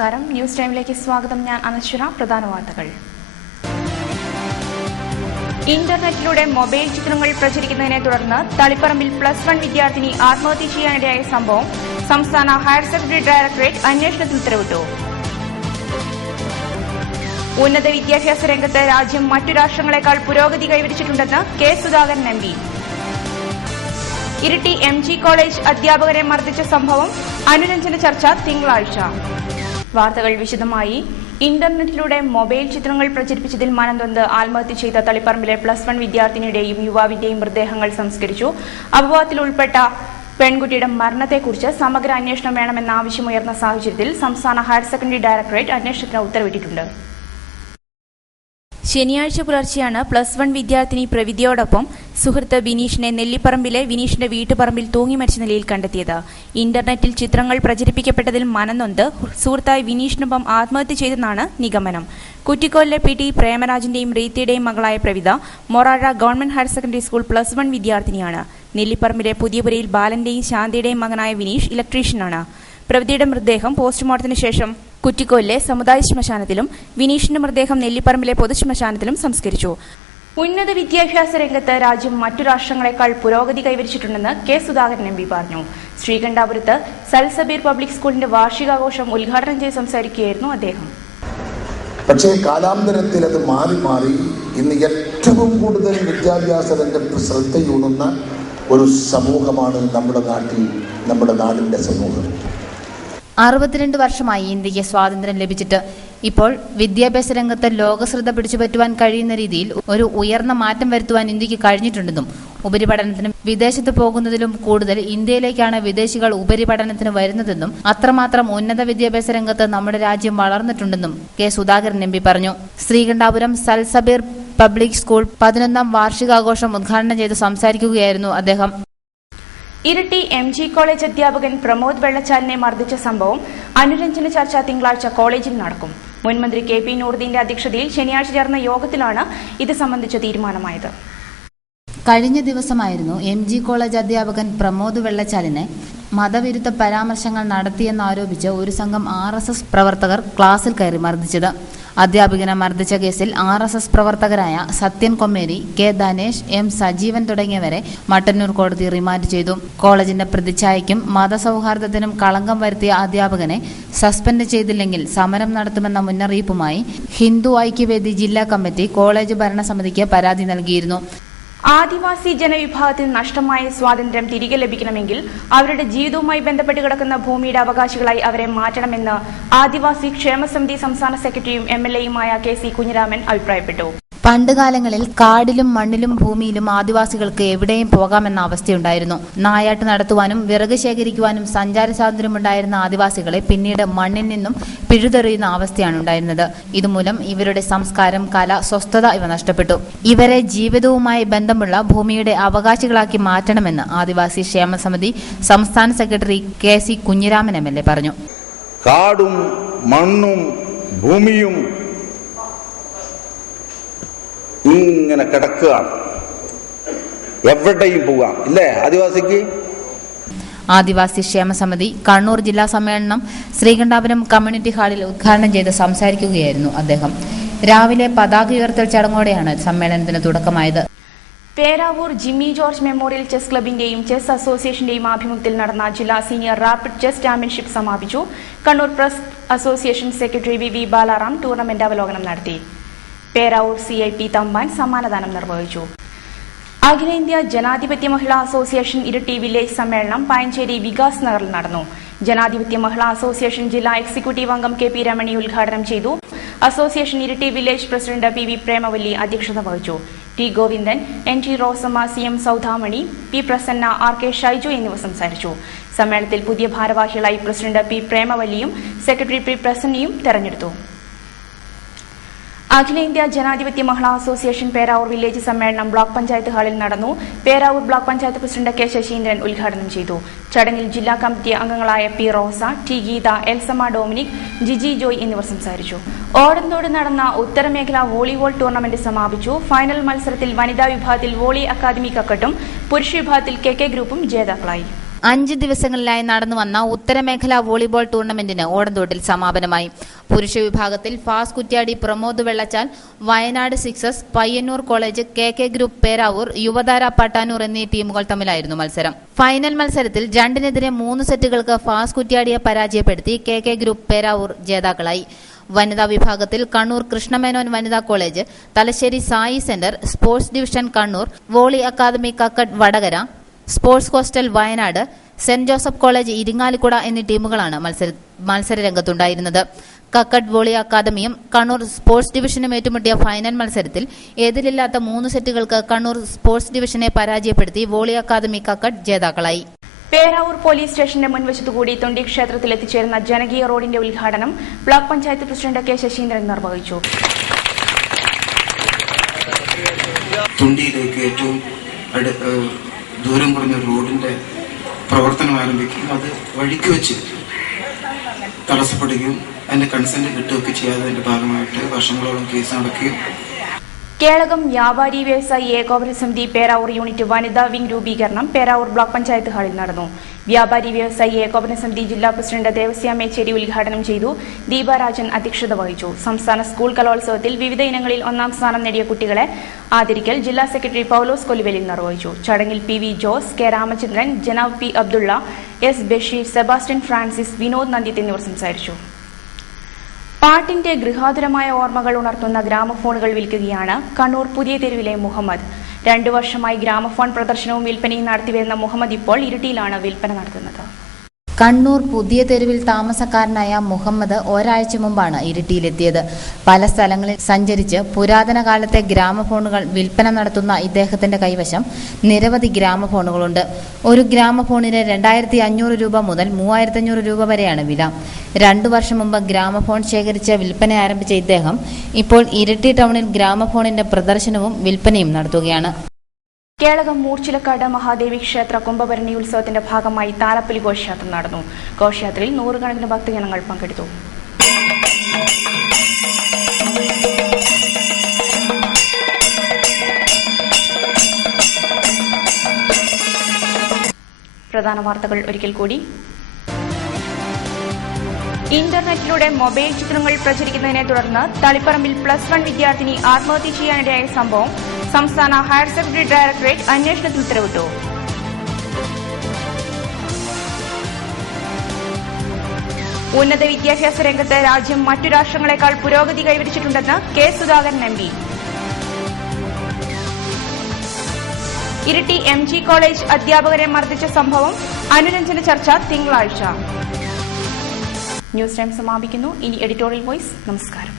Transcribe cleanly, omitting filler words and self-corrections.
നമസ്കാരം. ന്യൂസ് ടൈമിലേക്ക് സ്വാഗതം. ഞാൻ അനശ്വര. പ്രധാന വാർത്തകൾ. ഇന്റർനെറ്റിലൂടെ മൊബൈൽ ചിത്രങ്ങൾ പ്രചരിക്കുന്നതിനെ തുടർന്ന് തളിപ്പറമ്പിൽ +1 വിദ്യാർത്ഥിനി ആത്മഹത്യ ചെയ്യാനിടയായ സംഭവം സംസ്ഥാന ഹയർ സെക്കൻഡറി ഡയറക്ടറേറ്റ് അന്വേഷണത്തിന് ഉത്തരവിട്ടു. ഉന്നത വിദ്യാഭ്യാസ രംഗത്ത് രാജ്യം മറ്റു രാഷ്ട്രങ്ങളെക്കാൾ പുരോഗതി കൈവരിച്ചിട്ടുണ്ടെന്ന് K Sudhakaran M P. Iritty MG college അധ്യാപകരെ മർദ്ദിച്ച സംഭവം അനുരഞ്ജന ചർച്ച തിങ്കളാഴ്ച. വാർത്തകൾ വിശദമായി. ഇന്റർനെറ്റിലൂടെ മൊബൈൽ ചിത്രങ്ങൾ പ്രചരിപ്പിച്ചതിൽ മനംനൊന്ത് ആത്മഹത്യ ചെയ്ത തളിപ്പറമ്പിലെ +1 വിദ്യാർത്ഥിനിയുടെയും യുവാവിന്റെയും മൃതദേഹങ്ങൾ സംസ്കരിച്ചു. അപവാദത്തിൽ ഉൾപ്പെട്ട പെൺകുട്ടിയുടെ മരണത്തെക്കുറിച്ച് സമഗ്ര അന്വേഷണം വേണമെന്ന ആവശ്യമുയർന്ന സാഹചര്യത്തിൽ സംസ്ഥാന ഹയർ സെക്കൻഡറി ഡയറക്ടറേറ്റ് അന്വേഷണത്തിന് ഉത്തരവിട്ടിട്ടുണ്ട്. ശനിയാഴ്ച പുലർച്ചെയാണ് +1 വിദ്യാർത്ഥിനി പ്രവിദ്യയോടൊപ്പം സുഹൃത്ത് ബിനീഷിനെ നെല്ലിപ്പറമ്പിലെ വിനീഷിന്റെ വീട്ടുപറമ്പിൽ തൂങ്ങി മരിച്ച നിലയിൽ കണ്ടെത്തിയത്. ഇന്റർനെറ്റിൽ ചിത്രങ്ങൾ പ്രചരിപ്പിക്കപ്പെട്ടതിൽ മനംനൊന്ത് സുഹൃത്തായ വിനീഷിനൊപ്പം ആത്മഹത്യ ചെയ്തെന്നാണ് നിഗമനം. കുറ്റിക്കോലിലെ PT പ്രേമരാജിന്റെയും റീത്തിയുടെയും മകളായ Pravitha Morazha government higher secondary school +1 വിദ്യാർത്ഥിനിയാണ്. നെല്ലിപ്പറമ്പിലെ പുതിയപുരയിൽ ബാലന്റെയും ശാന്തയുടെയും മകനായ വിനീഷ് ഇലക്ട്രീഷ്യനാണ്. പ്രവിതയുടെ മൃതദേഹം പോസ്റ്റ്മോർട്ടത്തിന് ശേഷം കുറ്റിക്കോലിലെ സമുദായ ശ്മശാനത്തിലും വിനീഷിന്റെ മൃതദേഹം നെല്ലിപ്പറമ്പിലെ പൊതുശ്മശാനത്തിലും സംസ്കരിച്ചു. ഉന്നത വിദ്യാഭ്യാസ രംഗത്ത് രാജ്യം മറ്റു രാഷ്ട്രങ്ങളെക്കാൾ പുരോഗതി കൈവരിച്ചിട്ടുണ്ടെന്ന് കെ സുധാകരൻ എം പി പറഞ്ഞു. ശ്രീകണ്ഠാപുരത്ത് സൽസബീർ പബ്ലിക് സ്കൂളിന്റെ വാർഷികാഘോഷം ഉദ്ഘാടനം ചെയ്ത് സംസാരിക്കുകയായിരുന്നു അദ്ദേഹം. പക്ഷേ കാലാന്തരത്തിൽ അത് മാറി മാറി ഇന്ന് ഏറ്റവും കൂടുതൽ വിദ്യാഭ്യാസ രംഗത്ത് ശ്രദ്ധയൂന്നുന്ന ഒരു സമൂഹമാണ് നമ്മുടെ നാടിന്റെ സമൂഹം. 62 വർഷമായി ഇന്ത്യക്ക് സ്വാതന്ത്ര്യം ലഭിച്ചിട്ട് ഇപ്പോൾ വിദ്യാഭ്യാസ രംഗത്ത് ലോകശ്രദ്ധ പിടിച്ചുപറ്റുവാൻ കഴിയുന്ന രീതിയിൽ ഒരു ഉയർന്ന മാറ്റം വരുത്തുവാൻ ഇന്ത്യക്ക് കഴിഞ്ഞിട്ടുണ്ടെന്നും ഉപരിപഠനത്തിനും വിദേശത്ത് പോകുന്നതിലും കൂടുതൽ ഇന്ത്യയിലേക്കാണ് വിദേശികൾ ഉപരിപഠനത്തിന് വരുന്നതെന്നും അത്രമാത്രം ഉന്നത വിദ്യാഭ്യാസ രംഗത്ത് നമ്മുടെ രാജ്യം വളർന്നിട്ടുണ്ടെന്നും കെ സുധാകരൻ എം പി പറഞ്ഞു. ശ്രീകണ്ഠാപുരം സൽസബീർ പബ്ലിക് സ്കൂൾ 11ാം വാർഷികാഘോഷം ഉദ്ഘാടനം ചെയ്ത് സംസാരിക്കുകയായിരുന്നു അദ്ദേഹം. ഇരിട്ടി MG കോളേജ് അധ്യാപകൻ പ്രമോദ് വെള്ളച്ചാലിനെ മർദ്ദിച്ച സംഭവം അനുരഞ്ജന ചർച്ച തിങ്കളാഴ്ച കോളേജിൽ നടക്കും. മുൻമന്ത്രി KP നൂറുദ്ദീന്റെ അധ്യക്ഷതയിൽ ശനിയാഴ്ച ചേർന്ന യോഗത്തിലാണ് ഇത് സംബന്ധിച്ച തീരുമാനമായത്. കഴിഞ്ഞ ദിവസമായിരുന്നു MG കോളേജ് അധ്യാപകൻ പ്രമോദ് വെള്ളച്ചാലിനെ മതവിരുദ്ധ പരാമർശങ്ങൾ നടത്തിയെന്നാരോപിച്ച് ഒരു സംഘം RSS പ്രവർത്തകർ ക്ലാസ്സിൽ കയറി മർദ്ദിച്ചത്. അധ്യാപികനെ മർദ്ദിച്ച കേസിൽ RSS പ്രവർത്തകരായ സത്യൻ കൊമ്മേരി, K ധനേഷ്, M സജീവൻ തുടങ്ങിയവരെ മട്ടന്നൂർ കോടതി റിമാൻഡ് ചെയ്തു. കോളേജിന്റെ പ്രതിച്ഛായയ്ക്കും മതസൗഹാർദ്ദത്തിനും കളങ്കം വരുത്തിയ അധ്യാപകനെ സസ്പെൻഡ് ചെയ്തില്ലെങ്കിൽ സമരം നടത്തുമെന്ന മുന്നറിയിപ്പുമായി ഹിന്ദു ഐക്യവേദി ജില്ലാ കമ്മിറ്റി കോളേജ് ഭരണസമിതിക്ക് പരാതി നൽകിയിരുന്നു. ആദിവാസി ജനവിഭാഗത്തിൽ നഷ്ടമായ സ്വാതന്ത്ര്യം തിരികെ ലഭിക്കണമെങ്കിൽ അവരുടെ ജീവിതവുമായി ബന്ധപ്പെട്ട് കിടക്കുന്ന ഭൂമിയുടെ അവകാശികളായി അവരെ മാറ്റണമെന്ന് ആദിവാസി ക്ഷേമസമിതി സംസ്ഥാന സെക്രട്ടറിയും MLA-യുമായ KC കുഞ്ഞിരാമൻ അഭിപ്രായപ്പെട്ടു. പണ്ടുകാലങ്ങളിൽ കാടിലും മണ്ണിലും ഭൂമിയിലും ആദിവാസികൾക്ക് എവിടെയും പോകാമെന്ന അവസ്ഥയുണ്ടായിരുന്നു. നായാട്ട് നടത്തുവാനും വിറക് ശേഖരിക്കുവാനും സഞ്ചാര സ്വാതന്ത്ര്യമുണ്ടായിരുന്ന ആദിവാസികളെ പിന്നീട് മണ്ണിൽ നിന്നും പിഴുതെറിയുന്ന അവസ്ഥയാണ് ഉണ്ടായിരുന്നത്. ഇതുമൂലം ഇവരുടെ സംസ്കാരം, കല, സ്വസ്ഥത ഇവ നഷ്ടപ്പെട്ടു. ഇവരെ ജീവിതവുമായി ബന്ധമുള്ള ഭൂമിയുടെ അവകാശികളാക്കി മാറ്റണമെന്ന് ആദിവാസി ക്ഷേമസമിതി സംസ്ഥാന സെക്രട്ടറി KC കുഞ്ഞിരാമൻ MLA പറഞ്ഞു. കാടും മണ്ണും ഭൂമിയും ഇങ്ങനെ കിടക്കുകയാണ്, എവിടെയും പോകാം ഇല്ലേ ആദിവാസിക്ക്. ആദിവാസി ക്ഷേമസമിതി കണ്ണൂർ ജില്ലാ സമ്മേളനം ശ്രീകണ്ഠാപുരം കമ്മ്യൂണിറ്റി ഹാളിൽ ഉദ്ഘാടനം ചെയ്ത് സംസാരിക്കുകയായിരുന്നു അദ്ദേഹം. രാവിലെ പതാക ഉയർത്തൽ ചടങ്ങോടെയാണ് സമ്മേളനത്തിന് തുടക്കമായത്. പേരാവൂർ ജിമ്മി ജോർജ് മെമ്മോറിയൽ ചെസ് ക്ലബിന്റെയും ചെസ് അസോസിയേഷന്റെയും ആഭിമുഖ്യത്തിൽ നടന്ന ജില്ലാ സീനിയർ റാപ്പിഡ് ചെസ് ചാമ്പ്യൻഷിപ്പ് സമാപിച്ചു. Kannur press association secretary VV Balaram tournament അവലോകനം നടത്തി. പേരാവൂർ CIP തമ്പാൻ സമ്മാനദാനം നിർവഹിച്ചു. അഖിലേന്ത്യാ ജനാധിപത്യ മഹിളാ അസോസിയേഷൻ ഇരിട്ടി വില്ലേജ് സമ്മേളനം പയഞ്ചേരി വികാസ് നഗറിൽ നടന്നു. ജനാധിപത്യ മഹിളാ അസോസിയേഷൻ ജില്ലാ എക്സിക്യൂട്ടീവ് അംഗം KP രമണി ഉദ്ഘാടനം ചെയ്തു. Association Iritty village president PV Premavalli അധ്യക്ഷത വഹിച്ചു. T Govindan, NT Rosamma, CM സൗധാമണി, P Prasanna, RK Shaiju എന്നിവർ സംസാരിച്ചു. സമ്മേളനത്തിൽ പുതിയ ഭാരവാഹികളായി പ്രസിഡന്റ് P പ്രേമവല്ലിയും സെക്രട്ടറി P പ്രസന്നയും തെരഞ്ഞെടുത്തു. അഖിലേന്ത്യാ ജനാധിപത്യ മഹിളാ അസോസിയേഷൻ പേരാവൂർ വില്ലേജ് സമ്മേളനം ബ്ലോക്ക് പഞ്ചായത്ത് ഹാളിൽ നടന്നു. Peravoor block panchayat president K Saseendran ഉദ്ഘാടനം ചെയ്തു. ചടങ്ങിൽ ജില്ലാ കമ്മിറ്റി അംഗങ്ങളായ P റോസ, T ഗീത, എൽസമ്മ ഡൊമിനിക്, ജിജി ജോയ് എന്നിവർ സംസാരിച്ചു. ഓടന്തോട് നടന്ന ഉത്തരമേഖല വോളിബോൾ ടൂർണമെന്റ് സമാപിച്ചു. ഫൈനൽ മത്സരത്തിൽ വനിതാ വിഭാഗത്തിൽ വോളി അക്കാദമി കക്കട്ടും പുരുഷ വിഭാഗത്തിൽ KK ഗ്രൂപ്പും ജേതാക്കളായി. 5 ദിവസങ്ങളിലായി നടന്നുവന്ന ഉത്തരമേഖലാ വോളിബോൾ ടൂർണമെന്റിന് ഓടന്തോട്ടിൽ സമാപനമായി. പുരുഷ വിഭാഗത്തിൽ ഫാസ് Kuttiady Pramod Vellachal, Wayanad sixes, Payyanur college, K group Peravoor, Yuvathara Pattanur എന്നീ ടീമുകൾ തമ്മിലായിരുന്നു മത്സരം. ഫൈനൽ മത്സരത്തിൽ 2-നെതിരെ 3 സെറ്റുകൾക്ക് ഫാസ് കുറ്റ്യാടിയെ പരാജയപ്പെടുത്തി കെ ഗ്രൂപ്പ് പേരാവൂർ ജേതാക്കളായി. വനിതാ വിഭാഗത്തിൽ Kannur Krishna Menon Vanitha college, Thalassery SAI centre, sports division Kannur, volley academy Kakkatt Vadakara, sports hostel Wayanad, saint Joseph college Irinjalakuda എന്നീ ടീമുകളാണ് മത്സരരംഗത്തുണ്ടായിരുന്നത്. കക്കട്ട് വോളി അക്കാദമിയും കണ്ണൂർ സ്പോർട്സ് ഡിവിഷനും ഏറ്റുമുട്ടിയ ഫൈനൽ മത്സരത്തിൽ എതിരില്ലാത്ത 3 സെറ്റുകൾക്ക് കണ്ണൂർ സ്പോർട്സ് ഡിവിഷനെ പരാജയപ്പെടുത്തി വോളി അക്കാദമി കക്കട്ട് ജേതാക്കളായി. പേരാവൂർ പോലീസ് സ്റ്റേഷന്റെ മുൻവശത്തുകൂടി തൊണ്ടി ക്ഷേത്രത്തിൽ എത്തിച്ചേരുന്ന ജനകീയ റോഡിന്റെ ഉദ്ഘാടനം block panchayat president K Saseendran നിർവഹിച്ചു. തൊണ്ടിയിലേക്ക് ഏറ്റവും ദൂരം കുറഞ്ഞ റോഡിന്റെ പ്രവർത്തനം ആരംഭിക്കുകയും അത് വഴിക്ക് വെച്ച് തടസ്സപ്പെടുകയും അതിന്റെ കൺസെന്റ് കിട്ടുകയൊക്കെ ചെയ്യാത്തതിന്റെ ഭാഗമായിട്ട് വർഷങ്ങളോളം കേസ് നടക്കുകയും കേളകം വ്യാപാരി വ്യവസായി ഏകോപന സമിതി പേരാവൂർ യൂണിറ്റ് വനിതാ വിംഗ് രൂപീകരണം പേരാവൂർ ബ്ലോക്ക് പഞ്ചായത്ത് ഹാളിൽ നടന്നു. വ്യാപാരി വ്യവസായി ഏകോപന സമിതി ജില്ലാ പ്രസിഡന്റ് ദേവസ്യ മേച്ചേരി ഉദ്ഘാടനം ചെയ്തു. ദീപാരാജൻ അധ്യക്ഷത വഹിച്ചു. സംസ്ഥാന സ്കൂൾ കലോത്സവത്തിൽ വിവിധ ഇനങ്ങളിൽ 1ാം സ്ഥാനം നേടിയ കുട്ടികളെ ആദരിക്കൽ ജില്ലാ സെക്രട്ടറി പൌലോസ് കൊല്ലുവേലിൽ നിർവഹിച്ചു. ചടങ്ങിൽ പി ജോസ്, കെ രാമചന്ദ്രൻ, ജനാബ് പി അബ്ദുള്ള, എസ് ബഷീർ, സെബാസ്റ്റ്യൻ ഫ്രാൻസിസ്, വിനോദ് നന്ദിത്ത് എന്നിവർ സംസാരിച്ചു. പാട്ടിന്റെ ഗൃഹാതുരമായ ഓർമ്മകൾ ഉണർത്തുന്ന ഗ്രാമഫോണുകൾ വിൽക്കുകയാണ് കണ്ണൂർ പുതിയ തെരുവിലെ മുഹമ്മദ്. 2 വർഷമായി ഗ്രാമഫോൺ പ്രദർശനവും വിൽപ്പനയും നടത്തിവരുന്ന മുഹമ്മദ് ഇപ്പോൾ ഇരിട്ടിയിലാണ് വിൽപ്പന നടത്തുന്നത്. കണ്ണൂർ പുതിയ തെരുവിൽ താമസക്കാരനായ മുഹമ്മദ് ഒരാഴ്ച മുമ്പാണ് ഇരിട്ടിയിലെത്തിയത്. പല സ്ഥലങ്ങളിൽ സഞ്ചരിച്ച് പുരാതന കാലത്തെ ഗ്രാമഫോണുകൾ വിൽപ്പന നടത്തുന്ന ഇദ്ദേഹത്തിന്റെ കൈവശം നിരവധി ഗ്രാമഫോണുകളുണ്ട്. ഒരു ഗ്രാമഫോണിന് 2500 രൂപ മുതൽ 3500 രൂപ വരെയാണ് വില. 2 വർഷം മുമ്പ് ഗ്രാമഫോൺ ശേഖരിച്ച് വിൽപ്പന ആരംഭിച്ച ഇദ്ദേഹം ഇപ്പോൾ ഇരിട്ടി ടൗണിൽ ഗ്രാമഫോണിന്റെ പ്രദർശനവും വിൽപ്പനയും നടത്തുകയാണ്. കേളകം മൂർച്ചിലക്കാട് മഹാദേവി ക്ഷേത്ര കുംഭഭരണി ഉത്സവത്തിന്റെ ഭാഗമായി താലപ്പൊലി ഘോഷയാത്ര നടന്നു. ഘോഷയാത്രയിൽ 100 കണക്കിന് ഭക്തജനങ്ങൾ പങ്കെടുത്തു. പ്രധാന വാർത്തകൾ ഒരിക്കൽ കൂടി. ഇന്റർനെറ്റിലൂടെ മൊബൈൽ ചിത്രങ്ങൾ പ്രചരിക്കുന്നതിനെ തുടർന്ന് തളിപ്പറമ്പിൽ +1 വിദ്യാർത്ഥിനി ആത്മഹത്യ ചെയ്യാനിടയായ സംഭവം സംസ്ഥാന ഹയർ സെക്കൻഡറി ഡയറക്ടറേറ്റ് അന്വേഷണത്തിന് ഉത്തരവിട്ടു. ഉന്നത വിദ്യാഭ്യാസ രംഗത്ത് രാജ്യം മറ്റു രാഷ്ട്രങ്ങളെക്കാൾ പുരോഗതി കൈവരിച്ചിട്ടുണ്ടെന്ന് K Sudhakaran MP. Iritty MG college അധ്യാപകരെ മർദ്ദിച്ച സംഭവം അനുരഞ്ജന ചർച്ച തിങ്കളാഴ്ച. ന്യൂസ് ടൈം സമാപിക്കുന്നു. ഇനി എഡിറ്റോറിയൽ വോയിസ്. നമസ്കാരം.